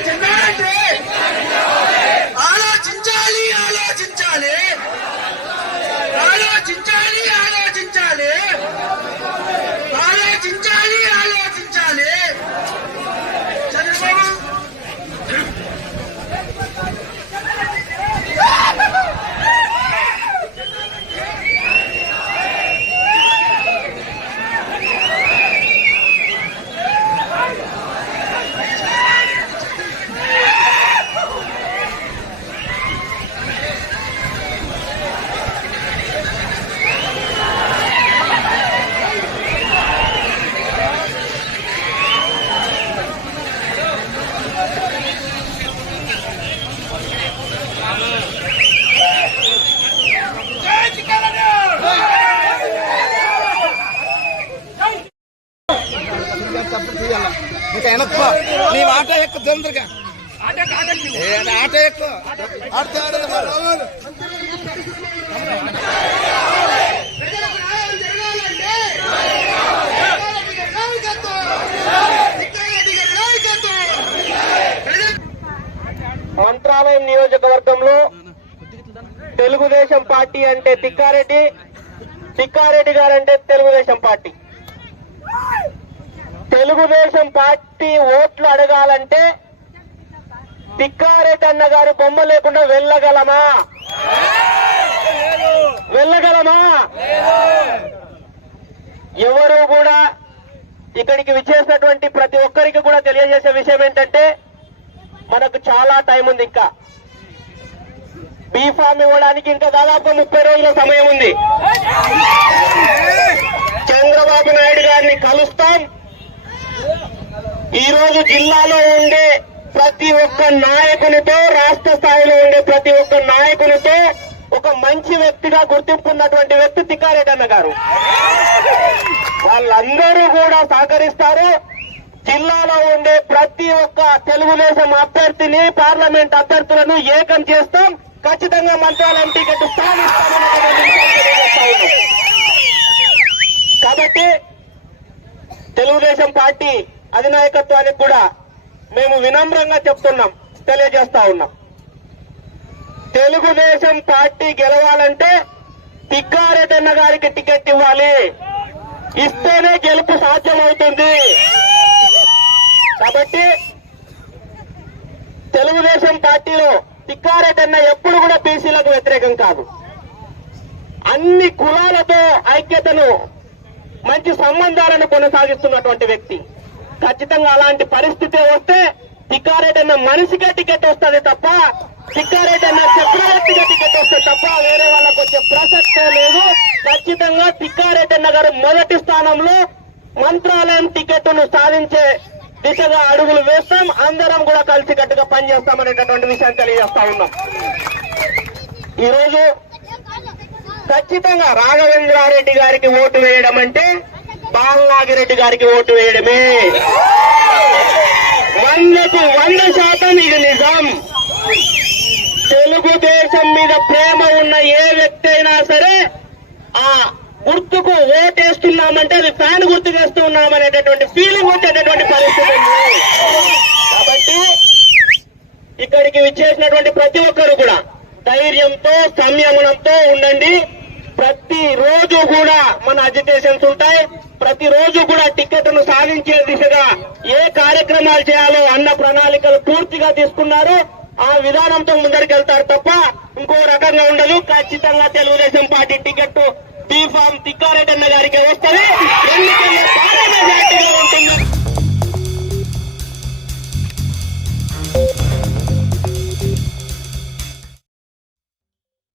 tonight. తొందరగా. ఆట ఎక్కువ. ఆడితే ఆడదు మంత్రాలయం నియోజకవర్గంలో తెలుగుదేశం పార్టీ అంటే తిక్కారెడ్డి తిక్కారెడ్డి గారంటే తెలుగుదేశం పార్టీ. తెలుగుదేశం పార్టీ ఓట్లు అడగాలంటే తిక్కారెడ్డి గారు గారి బొమ్మ లేకుండా వెళ్ళగలమా? వెళ్ళగలమా? ఎవరు కూడా ఇక్కడికి విచ్చేసినటువంటి ప్రతి ఒక్కరికి కూడా తెలియజేసే విషయం ఏంటంటే మనకు చాలా టైం ఉంది ఇంకా. బీఫామ్ ఇవ్వడానికి ఇంకా దాదాపు ముప్పై రోజుల సమయం ఉంది. చంద్రబాబు నాయుడు గారిని కలుస్తాం. ఈ రోజు జిల్లాలో ఉండే ప్రతి ఒక్క నాయకునితో రాష్ట్ర స్థాయిలో ఉండే ప్రతి ఒక్క నాయకునితో ఒక మంచి వ్యక్తిగా గుర్తింపున్నటువంటి వ్యక్తి తిక్కారెడ్డన్న గారు. వాళ్ళందరూ కూడా సహకరిస్తారు. జిల్లాలో ఉండే ప్రతి ఒక్క తెలుగుదేశం అభ్యర్థిని పార్లమెంట్ అభ్యర్థులను ఏకం చేస్తాం. ఖచ్చితంగా మంత్రాలయం టికెట్ స్థానిస్తామని కాబట్టి తెలుగుదేశం పార్టీ అధినాయకత్వానికి కూడా మేము వినమ్రంగా చెప్తున్నాం తెలియజేస్తా ఉన్నాం. తెలుగుదేశం పార్టీ గెలవాలంటే తిక్కారెడ్డన్న గారికి టికెట్ ఇవ్వాలి. ఇస్తేనే గెలుపు సాధ్యమవుతుంది. కాబట్టి తెలుగుదేశం పార్టీలో తిక్కారెడ్డన్న ఎప్పుడు కూడా బీసీలకు వ్యతిరేకం కాదు. అన్ని కులాలతో ఐక్యతను మంచి సంబంధాలను కొనసాగిస్తున్నటువంటి వ్యక్తి. ఖచ్చితంగా అలాంటి పరిస్థితి వస్తే టిక్కారెడ్డి అన్న మనిషికే టికెట్ వస్తుంది తప్ప టిక్కారెడ్డి అన్న చక్రవర్తిగా టికెట్ వస్తే తప్ప వేరే వాళ్ళకు వచ్చే ప్రసక్తే లేదు. ఖచ్చితంగా టిక్కారెడ్డి అన్న గారు మొదటి స్థానంలో మంత్రాలయం టికెట్ను సాధించే దిశగా అడుగులు వేస్తాం. అందరం కూడా కలిసికట్టుగా పనిచేస్తామనేటటువంటి విషయాన్ని తెలియజేస్తా ఉన్నాం. ఈరోజు ఖచ్చితంగా రాఘవేంద్రారెడ్డి గారికి ఓటు వేయడం అంటే బాలనాగిరెడ్డి గారికి ఓటు వేయడమే. వందకు వంద శాతం ఇది నిజం. తెలుగుదేశం మీద ప్రేమ ఉన్న ఏ వ్యక్తి అయినా సరే ఆ గుర్తుకు ఓటేస్తున్నామంటే అది ఫ్యాన్ గుర్తు వేస్తున్నామనేటటువంటి ఫీలింగ్ వచ్చేటటువంటి పరిస్థితి కాబట్టి ఇక్కడికి విచ్చేసినటువంటి ప్రతి ఒక్కరు కూడా ధైర్యంతో సంయమనంతో ఉండండి. ప్రతి రోజు కూడా మన అజిటేషన్స్ ఉంటాయి. ప్రతి రోజు కూడా టికెట్ను సాధించే దిశగా ఏ కార్యక్రమాలు చేయాలో అన్న ప్రణాళికలు పూర్తిగా తీసుకున్నారు. ఆ విధానంతో ముందరికి వెళ్తారు తప్ప ఇంకో రకంగా ఉండదు. ఖచ్చితంగా Telugu Desam party ticket B form Thikka Reddy అన్న గారికి వస్తుంది.